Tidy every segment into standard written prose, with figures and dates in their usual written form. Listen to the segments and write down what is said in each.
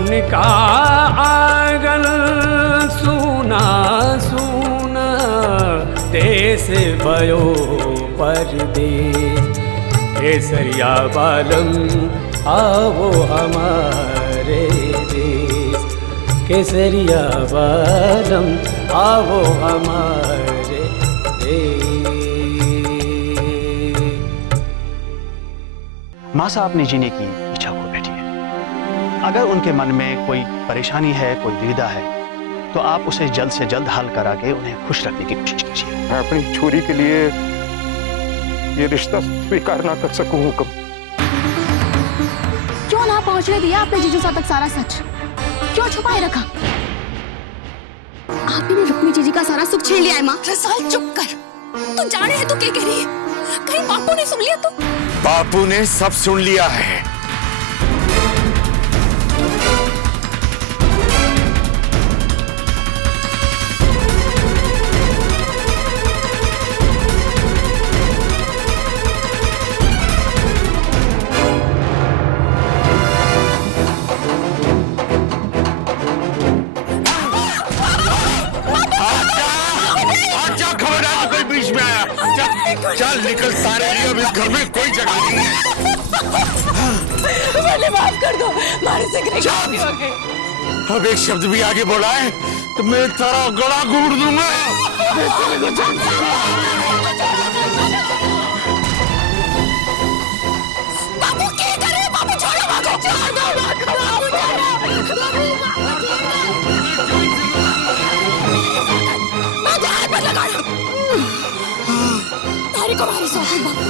मन का आंगन सुना सुना, देश भयो परदेश। केसरिया बालम आओ हमारे देश, केसरिया बालम आओ हमारे देश। माँ साहब ने जीने की इच्छा को बैठी है। अगर उनके मन में कोई परेशानी है, कोई दुविधा है, तो आप उसे जल्द से जल्द हल करा के उन्हें खुश रखने की कोशिश कीजिए। मैं अपनी छोरी के लिए ये रिश्ता स्वीकार ना कर सकूं हुक्म। क्यों ना पहुंचने दिया आपने जीजू साहब तक सारा सच? क्यों छुपाए रखा? आप ही ने रुक्मी जीजी का सारा सुख छीन लिया है माँ। रसाल चुप कर, तू जाने है तू क्या कह रही है? कहीं बापू ने सुन लिया तो? बापू ने सब सुन लिया है। चल निकल सारे, अब इस घर में कोई जगह नहीं है। मुझे माफ कर दो, मारे से अब एक शब्द भी आगे बोला है तो मैं तेरा गला घूट दूंगा। बापू क्या कर रहे हैं? बापू छोड़ो, बापू छोड़ दो, बापू तारी को मारी सौंपी बापू।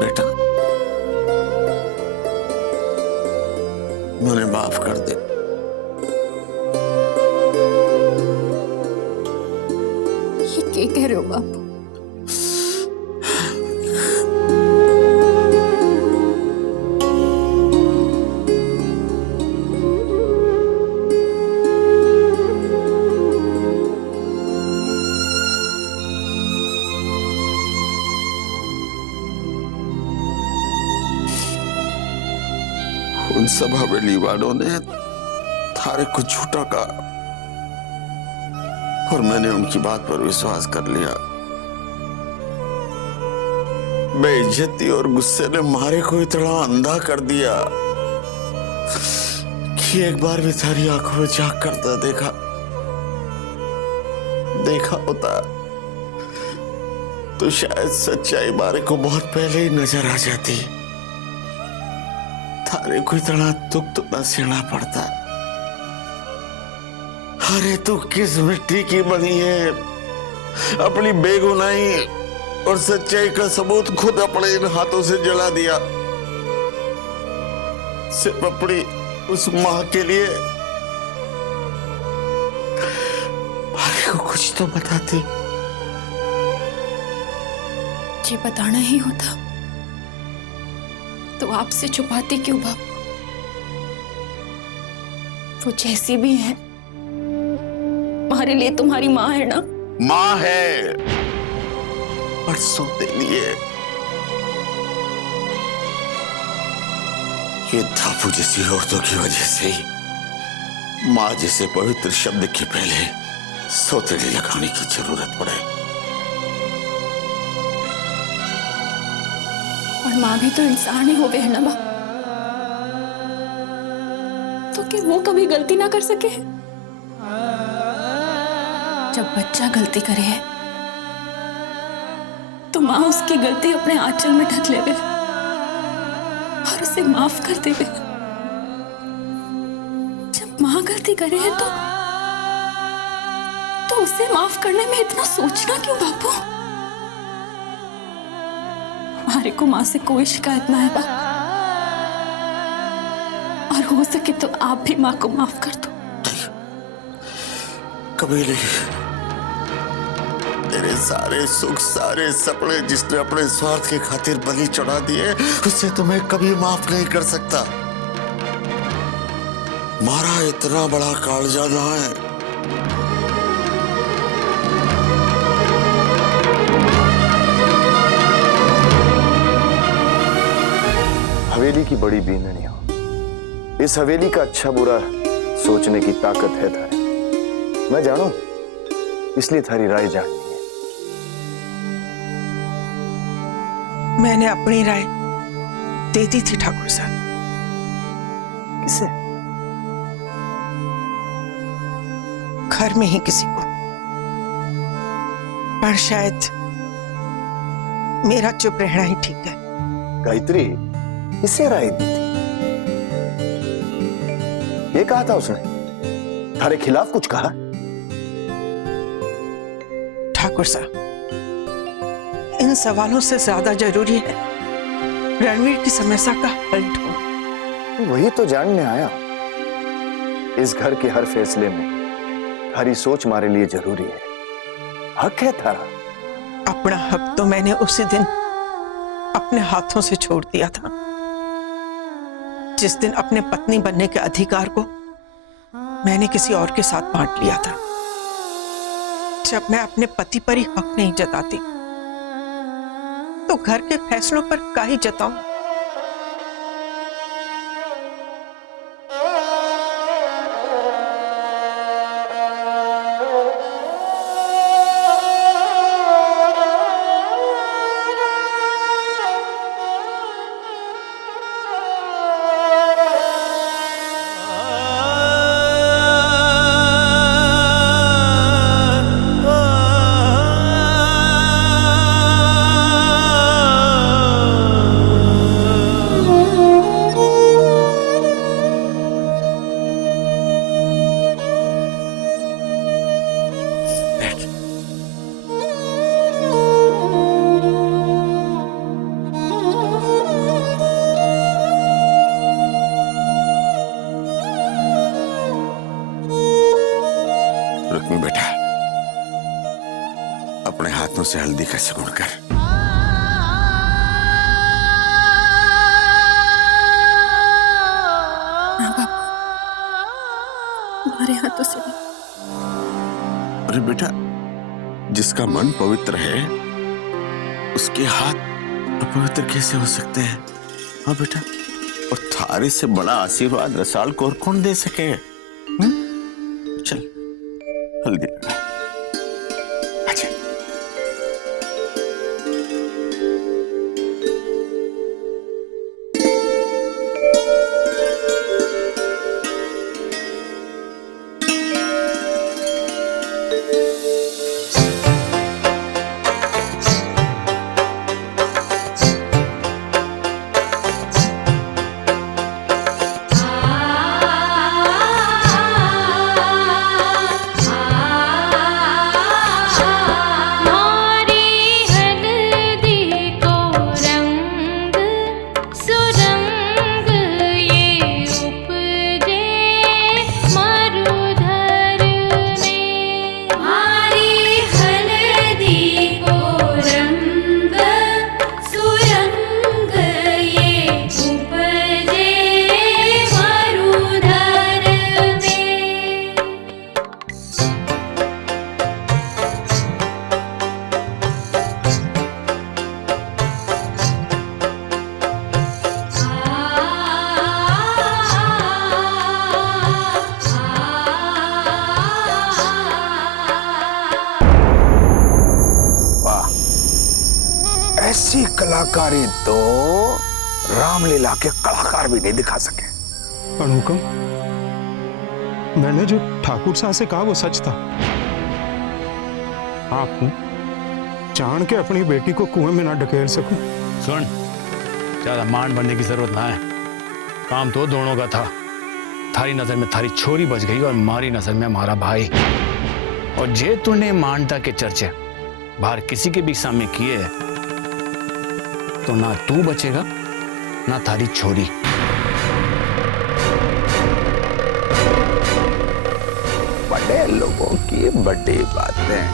बेटा मुझे माफ कर दे। ये क्या कह रहे हो बापू? उन सब हवेली वालों ने थारे को झूठा कहा और मैंने उनकी बात पर विश्वास कर लिया। बेइज्जती और गुस्से ने मारे को इतना अंधा कर दिया कि कभी एक बार भी थारी आंखों में झांक करता देखा होता तो शायद सच्चाई मारे को बहुत पहले ही नजर आ जाती। थारे को इतना दुख तो न सहना पड़ता। अरे तू किस मिट्टी की बनी है? अपनी बेगुनाही और सच्चाई का सबूत खुद अपने इन हाथों से जला दिया, सिर्फ अपनी उस मां के लिए। भाई को कुछ तो बताती। जी बताना ही होता तो आपसे छुपाती क्यों बापू? वो जैसी भी है हमारे लिए तुम्हारी माँ है ना? माँ है, परसों के लिए ये धापू जैसी औरतों की वजह से ही माँ जैसे पवित्र शब्द के पहले सौतेली लगाने की जरूरत पड़े। और माँ भी तो इंसान ही हो गए है ना बाप, तो कि वो कभी गलती ना कर सके? जब बच्चा गलती करे है तो माँ उसकी गलती अपने आंचल में ढक लेवे और उसे माफ कर देवे। जब माँ गलती करे है तो उसे माफ करने में इतना सोचना क्यों बापू? हमारे को माँ से कोई शिकायत ना है बाप, और हो सके तो आप भी माँ को माफ कर दो। कभी नहीं। तेरे सारे सुख, सारे सपने जिसने अपने स्वार्थ के खातिर बलि चढ़ा दिए, उसे तुम्हें कभी माफ नहीं कर सकता। मारा इतना बड़ा कालजा ना है। हवेली की बड़ी बीननी हो। इस हवेली का अच्छा बुरा सोचने की ताकत है थारे। मैं जानू, इसलिए थारी राय जाननी है। मैंने अपनी राय दे दी थी ठाकुर साहब। किसे? घर में ही किसी को, पर शायद मेरा चुप रहना ही ठीक है। गायत्री, इसे राय दी थी? ये कहा था उसने? थारे खिलाफ कुछ कहा? ठाकुर साहब, इन सवालों से ज्यादा जरूरी है रणवीर की समस्या का हल ढूंढना। वही तो जानने आया। इस घर के हर फैसले में हरी सोच हमारे लिए जरूरी है। हक है थारा। अपना हक तो मैंने उसी दिन अपने हाथों से छोड़ दिया था, जिस दिन अपने पत्नी बनने के अधिकार को मैंने किसी और के साथ बांट लिया था। जब मैं अपने पति पर ही हक नहीं जताती तो घर के फैसलों पर काहे जताऊं? रुक्मी बेटा, अपने हाथों से हल्दी का सुगुण कर। तुम्हारे हाथों से नहीं। अरे बेटा, जिसका मन पवित्र है उसके हाथ अपवित्र कैसे हो सकते हैं? हाँ बेटा, और थारे से बड़ा आशीर्वाद रसाल को और कौन दे सके? चल हल्दी लगा। अच्छा। कलाकारी तो रामलीला के कलाकार भी नहीं दिखा सके। अनुकम, मैंने जो ठाकुर साहब से कहा वो सच था। आप जान के अपनी बेटी को कुएं में ना ढकेल सकूं। सुन, ज्यादा मान बनने की जरूरत ना है। काम तो दोनों का था। थारी नजर में थारी छोरी बच गई और हमारी नजर में हमारा भाई। और जे तूने मानता के चर्चे बाहर किसी के भी सामने किए तो ना तू बचेगा ना थारी छोरी। बड़े लोगों की बड़ी बातें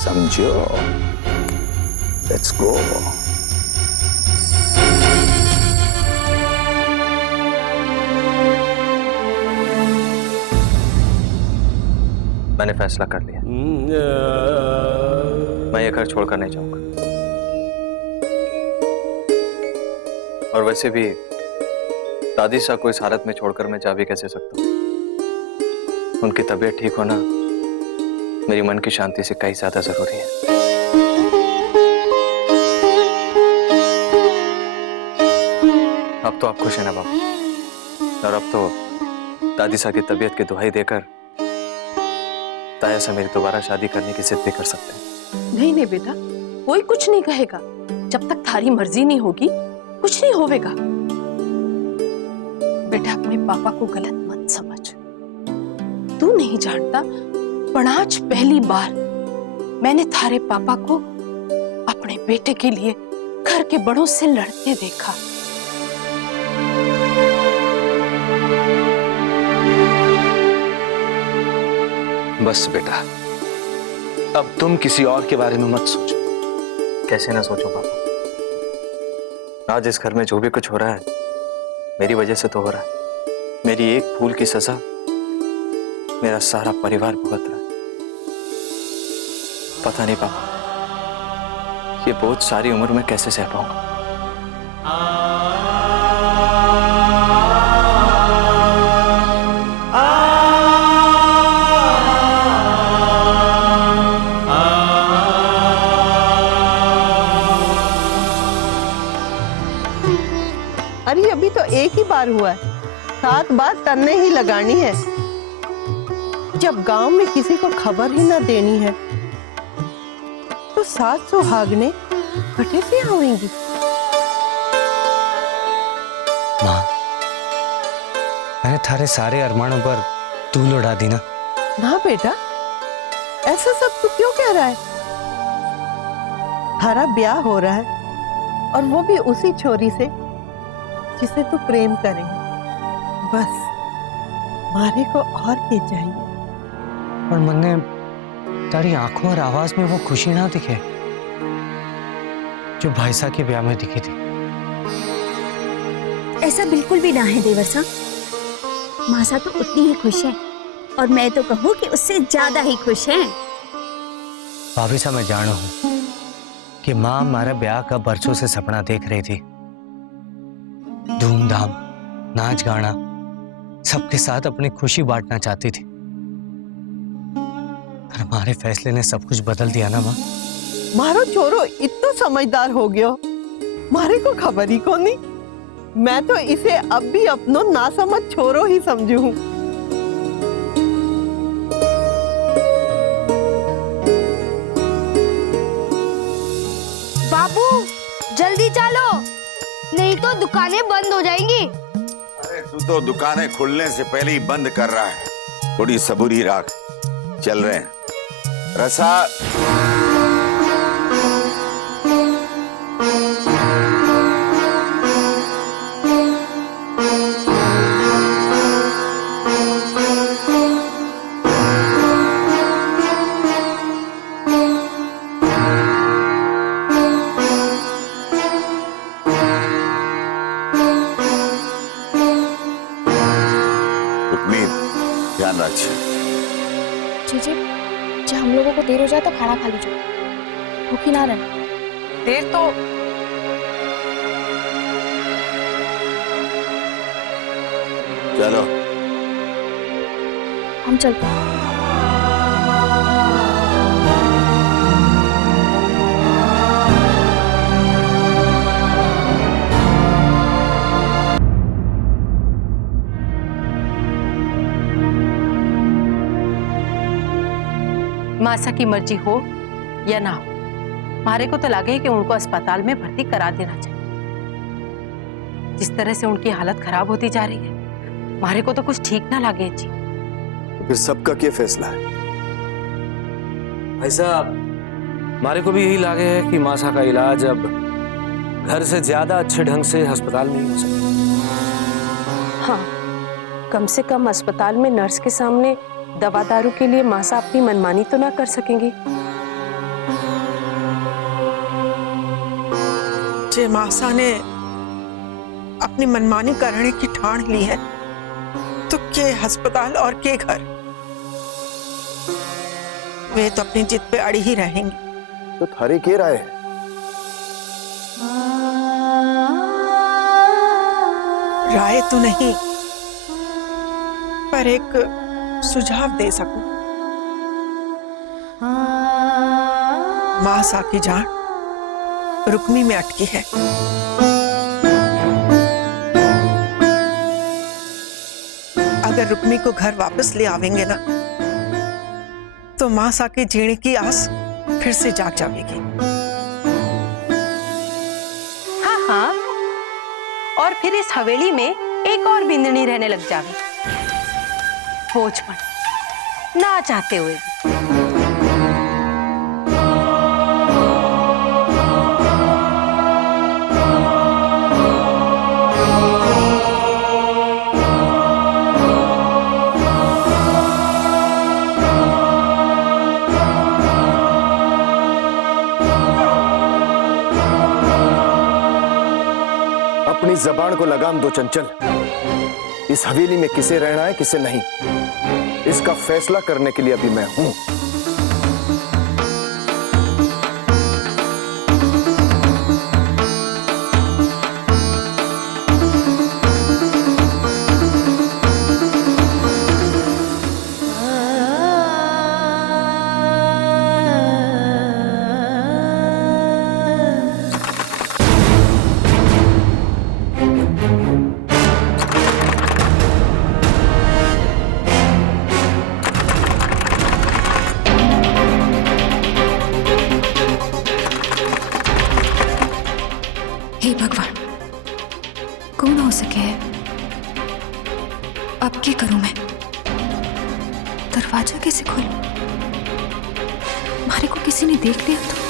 समझो। Let's go. मैंने फैसला कर लिया, मैं ये घर छोड़कर नहीं जाऊंगा। और वैसे भी दादी साहब को इस हालत में छोड़कर मैं जा भी कैसे सकता हूं? उनकी तबीयत ठीक होना मेरी मन की शांति से कहीं ज्यादा जरूरी है। अब तो आप खुश हैं ना बाबा? और अब तो दादी साहब की तबीयत की दुहाई देकर ताया से मेरी दोबारा शादी करने की जिद भी कर सकते हैं। नहीं नहीं बेटा, कोई कुछ नहीं कहेगा। जब तक थारी मर्जी नहीं होगी कुछ नहीं होवेगा। बेटा अपने पापा को गलत मत समझ। तू नहीं जानता, पर आज पहली बार मैंने थारे पापा को अपने बेटे के लिए घर के बड़ों से लड़ते देखा। बस बेटा, अब तुम किसी और के बारे में मत सोचो। कैसे ना सोचो पापा? आज इस घर में जो भी कुछ हो रहा है मेरी वजह से तो हो रहा है। मेरी एक भूल की सजा मेरा सारा परिवार भुगत रहा है। पता नहीं पापा, ये बोझ सारी उम्र में कैसे सह पाऊंगा। अरे अभी तो एक ही बार हुआ है, 7 बार तरने ही लगानी है। जब गांव में किसी को खबर ही ना देनी है तो 7 सुहागने कटे से आवेंगी। माँ, मैंने थारे सारे अरमानों पर तूल उड़ा दी ना। ना बेटा, ऐसा सब तू क्यों कह रहा है? थारा ब्याह हो रहा है और वो भी उसी छोरी से जिसे तू प्रेम करे। बस मारे को और के चाहिए। पर मन्ने तारी आंखों और आवाज में वो खुशी ना दिखे जो भाई साहब के ब्याह में दिखी थी। ऐसा बिल्कुल भी ना है देवर साहब। मासा तो उतनी ही खुश है और मैं तो कहूँ कि उससे ज्यादा ही खुश है। भाभी साहब, मैं जाना हूँ कि माँ हमारा ब्याह का बरसों से सपना देख रही थी। धूमधाम, नाच गाना, सबके साथ अपनी खुशी बांटना चाहती थी। पर हमारे फैसले ने सब कुछ बदल दिया ना माँ। मारो छोरो इतना समझदार हो गयो, मारे को खबर ही को नहीं। मैं तो इसे अब भी अपनो ना समझ छोरो ही समझू हूँ। बाबू जल्दी चलो, नहीं तो दुकानें बंद हो जाएंगी। अरे तू तो दुकानें खुलने से पहले ही बंद कर रहा है। थोड़ी सबूरी राख, चल रहे हैं। रसा ध्यान रख। जीजी, जब हम लोगों को देर हो जाए तो खाना खा लीजिए, भूखी ना रहे। देर तो चलो हम चलते हैं। मासा की मर्जी हो या ना हो, मारे को तो लगे कि उनको अस्पताल में भर्ती करा देना चाहिए। जिस तरह से उनकी हालत खराब होती जा रही है, मारे को तो कुछ ठीक ना लगे जी। तो फिर सबका क्या फैसला है? भाई साहब, मारे को भी यही लागे है कि मासा का इलाज अब घर से ज्यादा अच्छे ढंग से अस्पताल में ही हो सकता। हाँ, कम से कम अस्पताल में नर्स के सामने दवा दारू के लिए मासा अपनी मनमानी तो ना कर सकेंगी। जे मासा ने अपनी मनमानी करने की ठान ली है तो के अस्पताल और के घर, वे तो अपनी जिद पे अड़ी ही रहेंगी। तो थारी क्या राय है? राय तो नहीं, पर एक सुझाव दे सकूं। मासा की जान रुक्मी में अटकी है। अगर रुक्मी को घर वापस ले आवेंगे ना, तो मासा के जीने की आस फिर से जाग जाएगी। हाँ हाँ, और फिर इस हवेली में एक और बिंदनी रहने लग जाएगी, भोजपन ना चाहते हुए भी। अपनी जबान को लगाम दो चंचल। इस हवेली में किसे रहना है किसे नहीं, इसका फैसला करने के लिए अभी मैं हूं। हे भगवान, कौन हो सके है? अब क्या करूं मैं? दरवाजा कैसे खोलूं? मारे को किसी ने देख लिया तो?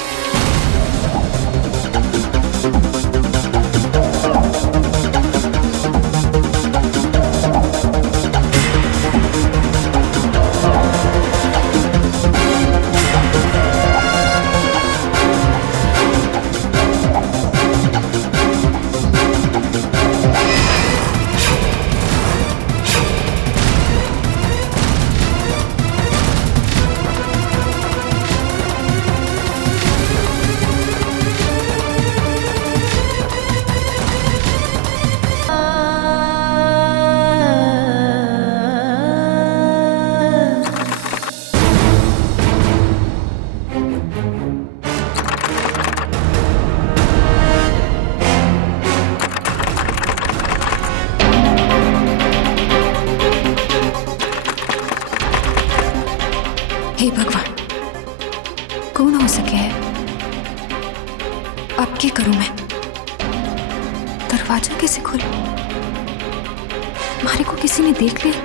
हे भगवान, कौन हो सके है? अब क्या करूं मैं? दरवाजा कैसे खोलूं? मारे को किसी ने देख लिया तो?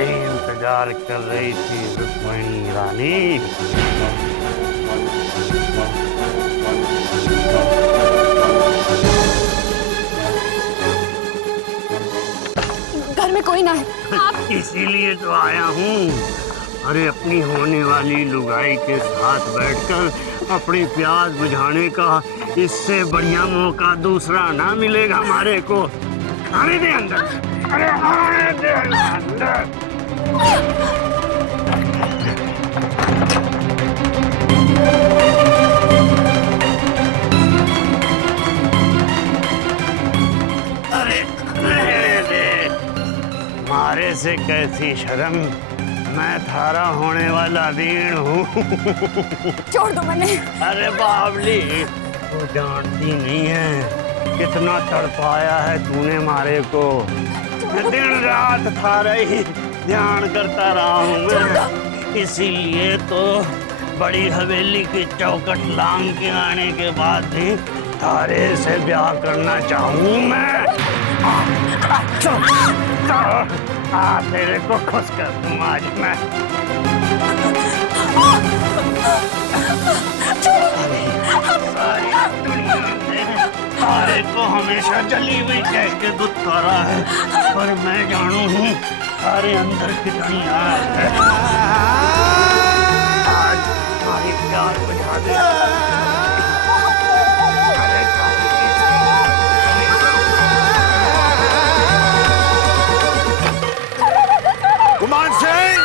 इंतजार कर रही थी रुक्मिणी रानी। घर में कोई ना है। आप इसीलिए तो आया हूँ। अरे अपनी होने वाली लुगाई के साथ बैठकर अपनी प्यास बुझाने का इससे बढ़िया मौका दूसरा ना मिलेगा हमारे को। आने दे अंदर, अरे आने दे अंदर। थारे से कैसी शर्म, मैं थारा होने वाला बीण हूँ। छोड़ दो मैंने। अरे बावली, तू जानती नहीं है कितना तड़पाया है तूने मारे को। दिन रात थारा ही ध्यान करता रहा हूँ मैं, इसीलिए तो बड़ी हवेली की चौखट लांग के आने के बाद भी थारे से ब्याह करना चाहूँ मैं। तेरे को खुश कर दूँ आज मैं। थारे को हमेशा जली हुई कह के दुत्कारा है, पर मैं जानू हूँ थारे अंदर कितनी आग है। आज हमारी प्यार बुझा दे। गुमान सिंह,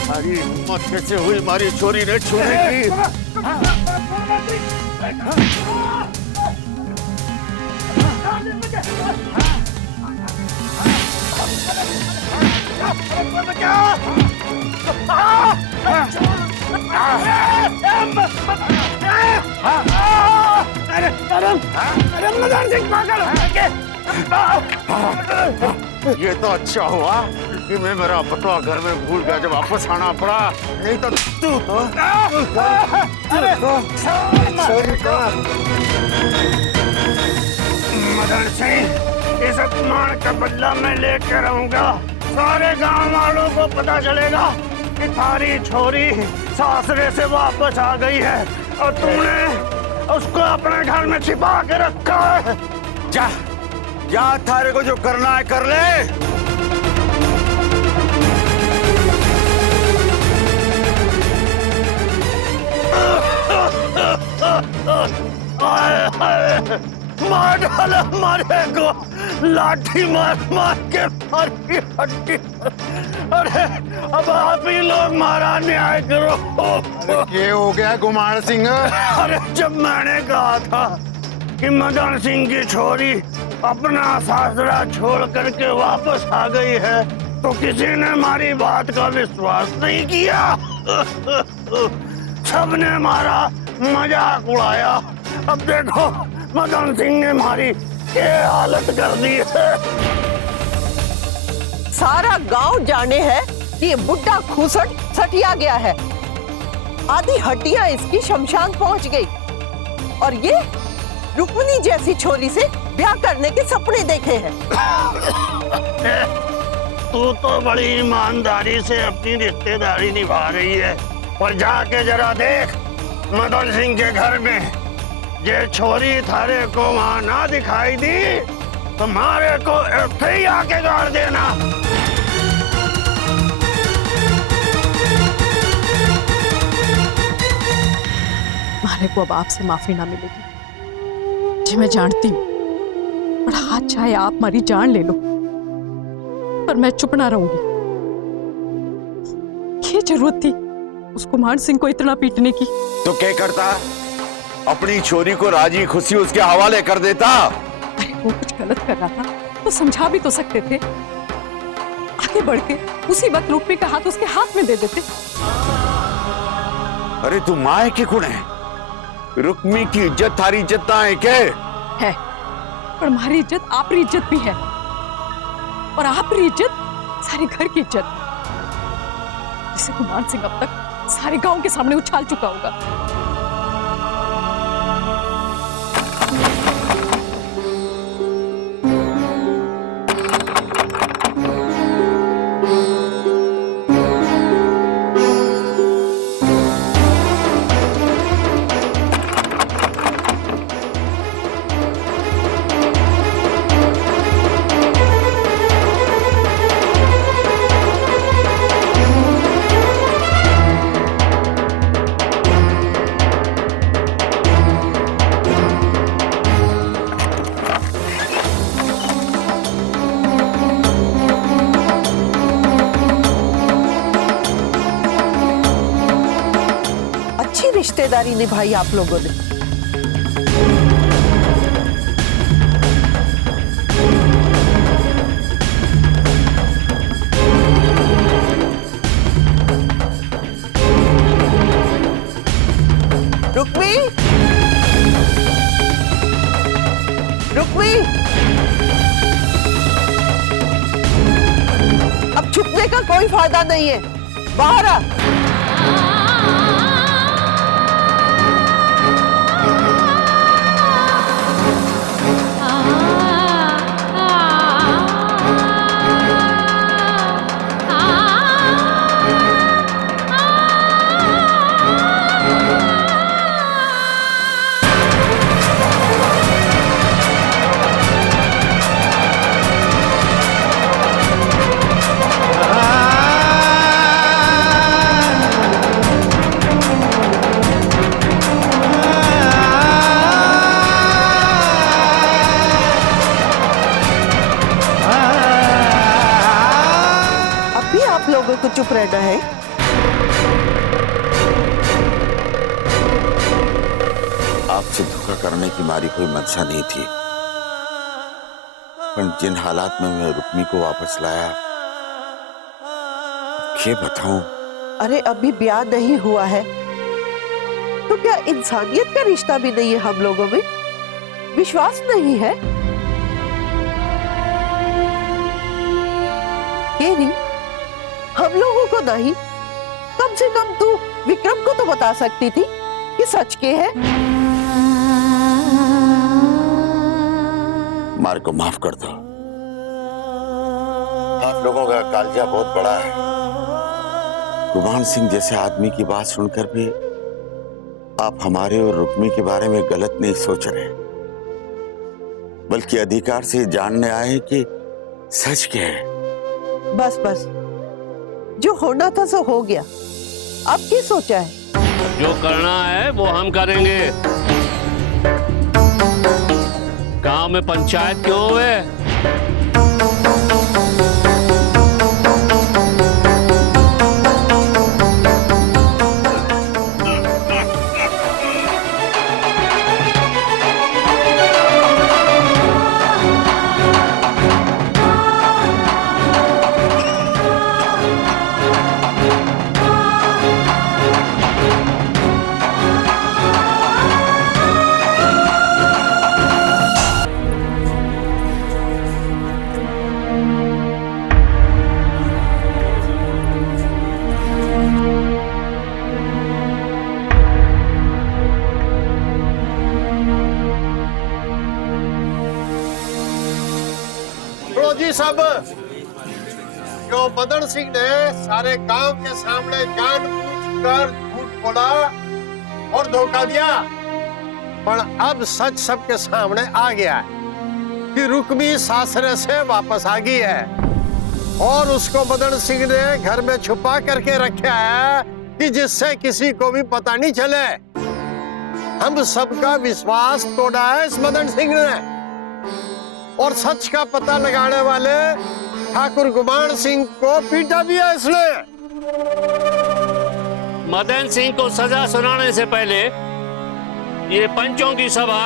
हमारी हिम्मत कैसे हुई हमारी छोरी ने छूने की? ये तो अच्छा हुआ कि मैं मेरा बटुआ घर में भूल गया जब वापस आना पड़ा, नहीं तो तू मदन सिंह, इस अपमान का बदला मैं लेकर रहूंगा। सारे गांव वालों को पता चलेगा कि थारी छोरी सासरे से वापस आ गई है और तूने उसको अपने घर में छिपा के रखा है। जा जा, थारे को जो करना है कर ले। मार डाला मारे को, लाठी मार मार के हड्डी हड्डी। अरे अब आप ही लोग मारा न्याय करो। ये हो गया गुमान सिंह? अरे जब मैंने कहा था कि मदन सिंह की छोरी अपना सासरा छोड़ करके वापस आ गई है, तो किसी ने हमारी बात का विश्वास नहीं किया। सबने मारा, मजाक उड़ाया। अब देखो मदन सिंह ने हमारी ये हालत कर दी है। सारा गांव जाने है कि ये बुड्ढा खूसट सटिया गया है। आधी हड्डियां इसकी शमशान पहुंच गई और ये रुक्मिणी जैसी छोरी से ब्याह करने के सपने देखे हैं। तू तो बड़ी ईमानदारी से अपनी रिश्तेदारी निभा रही है, और जाके जरा देख मदन सिंह के घर में ये छोरी थारे को वहां ना दिखाई दी तो मारे को ऐसे ही आके गाड़ देना। मारे को अब आपसे माफी ना मिलेगी जी, मैं जानती हूँ। पर हाथ चाहे आप हमारी जान ले लो, पर मैं चुप ना रहूंगी। क्या जरूरत थी उस कुमार सिंह को इतना पीटने की? तो क्या करता, अपनी छोरी को राजी खुशी उसके हवाले कर देता। अरे वो कुछ गलत कर रहा था तो समझा भी तो सकते थे। आगे बढ़ के उसी वक्त रुक्मी का हाथ उसके हाथ में दे देते। अरे तू माँ है कि कुण है? रुक्मी की इज्जत थारी इज्जत ना है क्या? है, पर हमारी इज्जत आपकी इज्जत भी है, और आपकी इज्जत सारे घर की इज्जत, जिसे कुमार सिंह अब तक सारे गांव के सामने उछाल चुका होगा। रिश्तेदारी निभाई आप लोगों ने? रुक्मी, रुक्मी, अब छुपने का कोई फायदा नहीं है, बाहर आ। लोगों को चुप रहना है। आपसे धोखा करने की हमारी कोई मंशा नहीं थी, पर जिन हालात में मैं रुक्मी को वापस लाया, क्या बताऊं। अरे अभी ब्याह नहीं हुआ है तो क्या इंसानियत का रिश्ता भी नहीं है? हम लोगों में विश्वास नहीं है? ये नहीं, हम लोगों को नहीं, कम से कम तू विक्रम को तो बता सकती थी कि सच के है। मार को माफ कर दो। आप लोगों का कालजा बहुत बड़ा है। गुमान सिंह जैसे आदमी की बात सुनकर भी आप हमारे और रुक्मी के बारे में गलत नहीं सोच रहे, बल्कि अधिकार से जानने आए कि सच क्या है। बस बस, जो होना था सो हो गया, अब क्या सोचा है? जो करना है वो हम करेंगे। गांव में पंचायत क्यों हुए? जी सब, जो मदन सिंह ने सारे गांव के सामने जानबूझकर झूठ बोला और धोखा दिया, पर अब सच सबके सामने आ गया है कि रुक्मी सासरे से वापस आ गई है और उसको मदन सिंह ने घर में छुपा करके रखा है कि जिससे किसी को भी पता नहीं चले। हम सबका विश्वास तोड़ा है इस मदन सिंह ने, और सच का पता लगाने वाले ठाकुर गुमान सिंह को पीटा भी है इसने। मदन सिंह को सजा सुनाने से पहले ये पंचों की सभा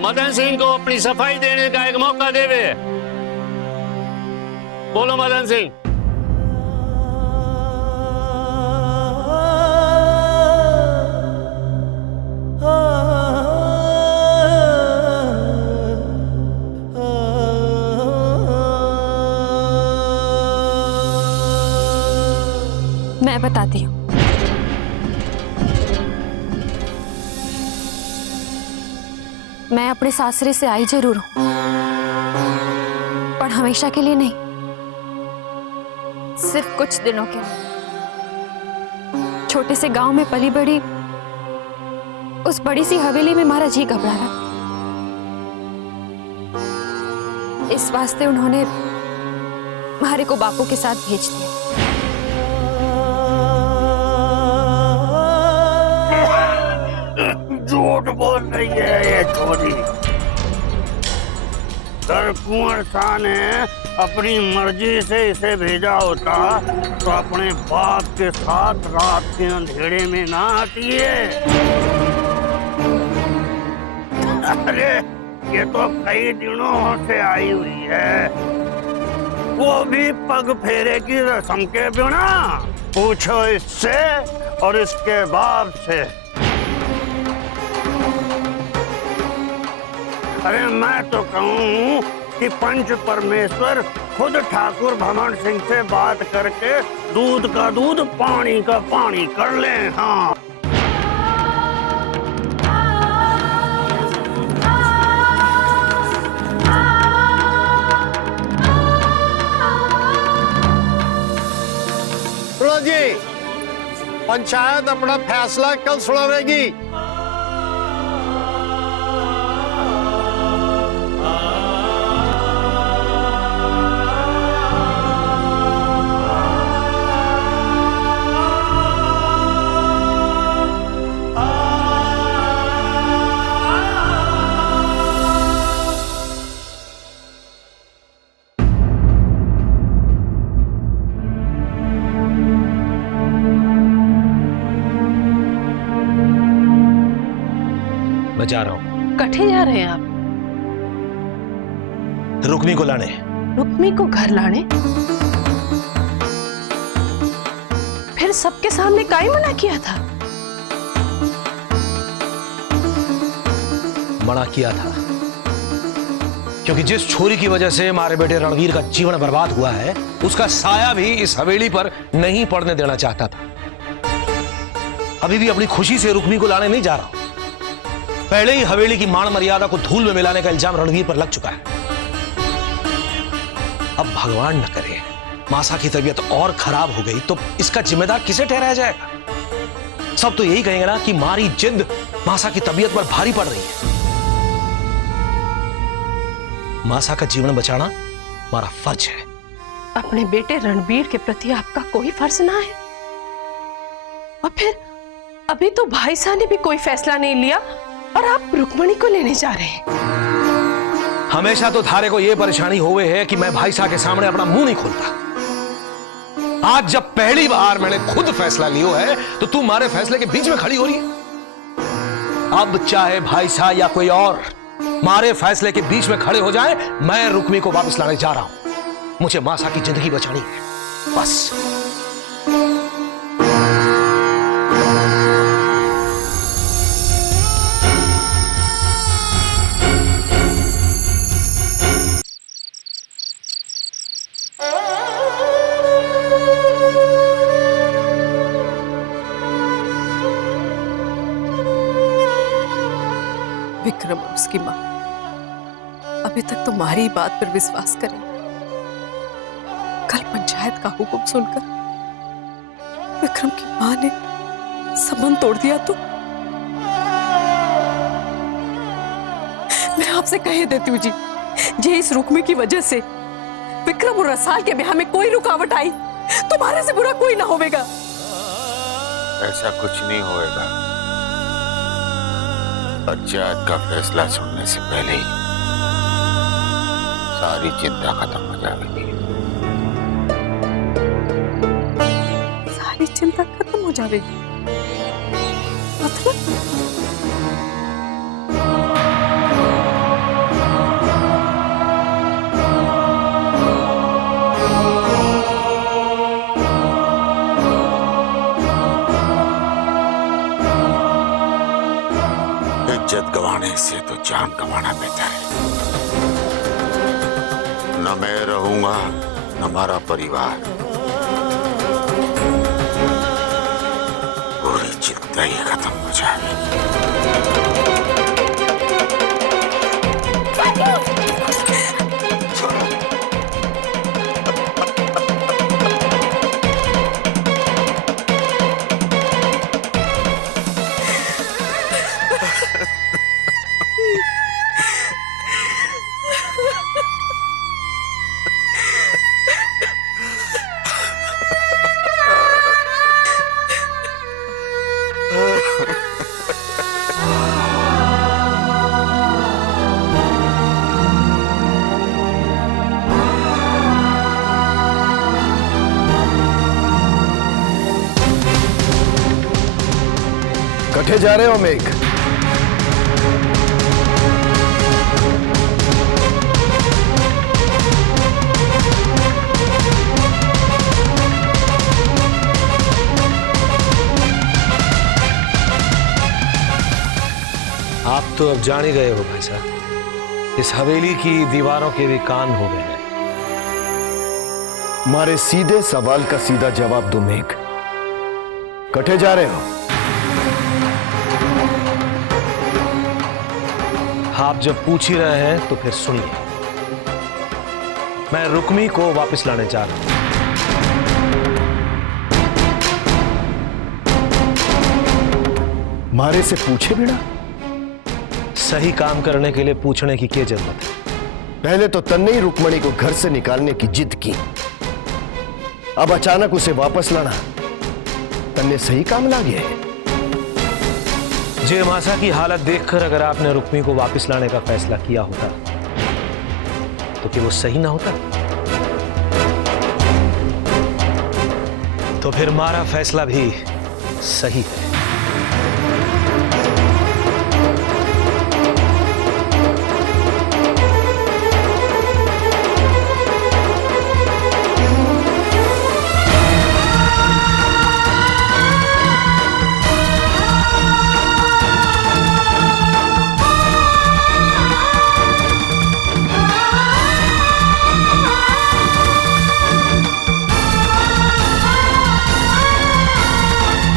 मदन सिंह को अपनी सफाई देने का एक मौका देवे। बोलो मदन सिंह। मैं बताती हूँ। मैं अपने सासरे से आई जरूर हूं, पर हमेशा के लिए नहीं, सिर्फ कुछ दिनों के लिए। छोटे से गांव में पली बड़ी उस बड़ी सी हवेली में हमारा जी घबरा रहा। इस वास्ते उन्होंने हमारे को बापू के साथ भेज दिया। झूठ बोल रही है ये छोरी। सर कुंवर शाह ने अपनी मर्जी से इसे भेजा होता तो अपने बाप के साथ रात के अंधेरे में ना आती है। अरे ये तो कई दिनों से आई हुई है, वो भी पग फेरे की रस्म के बिना। पूछो इससे और इसके बाप से। अरे मैं तो कहूँ कि पंच परमेश्वर खुद ठाकुर भमन सिंह से बात करके दूध का दूध पानी का पानी कर लें। हाँ, सुनो जी, पंचायत अपना फैसला कल सुनावेगी। जा रहा हूँ। कठे जा रहे हैं आप? रुक्मी को लाने। रुक्मी को घर लाने? फिर सबके सामने काहे मना किया था? मना किया था क्योंकि जिस छोरी की वजह से हमारे बेटे रणवीर का जीवन बर्बाद हुआ है, उसका साया भी इस हवेली पर नहीं पड़ने देना चाहता था। अभी भी अपनी खुशी से रुक्मी को लाने नहीं जा रहा हूं। पहले ही हवेली की मान मर्यादा को धूल में मिलाने का इल्जाम रणवीर पर लग चुका है। अब भगवान न करे मासा की तबीयत और खराब हो गई तो इसका जिम्मेदार किसे ठहराया जाएगा? सब तो यही कहेंगे ना कि मारी जिद मासा की तबीयत पर भारी पड़ रही है। मासा का जीवन बचाना हमारा फर्ज है। अपने बेटे रणबीर के प्रति आपका कोई फर्ज ना है? और फिर अभी तो भाई साहब ने भी कोई फैसला नहीं लिया और आप रुक्मणी को लेने जा रहे हैं। हमेशा तो थारे को यह परेशानी हुए है कि मैं भाई साहब के सामने अपना मुंह नहीं खोलता। आज जब पहली बार मैंने खुद फैसला लियो है तो तू हमारे फैसले के बीच में खड़ी हो रही है। अब चाहे भाई साहब या कोई और हमारे फैसले के बीच में खड़े हो जाए, मैं रुक्मी को वापस लाने जा रहा हूं। मुझे मासा की जिंदगी बचानी है, बस। विक्रम और उसकी मां अभी तक तुम्हारी बात पर विश्वास करें। कल पंचायत का हुक्म सुनकर विक्रम की मां ने संबंध तोड़ दिया तो मैं आपसे कह देती हूँ जी, जे इस रुक्मी की वजह से विक्रम और रसाल के ब्याह में कोई रुकावट आई, तुम्हारे से बुरा कोई ना होवेगा। ऐसा कुछ नहीं होएगा। पंचायत का फैसला सुनने से पहले ही सारी चिंता खत्म हो जाएगी। सारी चिंता खत्म हो जाएगी मतलब? इज्जत गंवाने से तो जान गंवाना बेहतर है। न मैं रहूंगा न हमारा परिवार, पूरी चिंता ही खत्म हो जाएगी। कठे जा रहे हो मेघ? आप तो अब जान ही गए हो भाई साहब, इस हवेली की दीवारों के भी कान हो गए हैं। मारे सीधे सवाल का सीधा जवाब दो मेघ, कठे जा रहे हो? आप जब पूछ ही रहे हैं तो फिर सुनिए, मैं रुक्मी को वापस लाने जा रहा हूं। मारे से पूछे बिना? सही काम करने के लिए पूछने की क्या जरूरत है? पहले तो तन्ने ही रुक्मणी को घर से निकालने की जिद की, अब अचानक उसे वापस लाना, तन्ने सही काम ला गया है। जय मासा की हालत देखकर अगर आपने रुक्मी को वापस लाने का फैसला किया होता तो क्या वो सही ना होता? तो फिर हमारा फैसला भी सही है।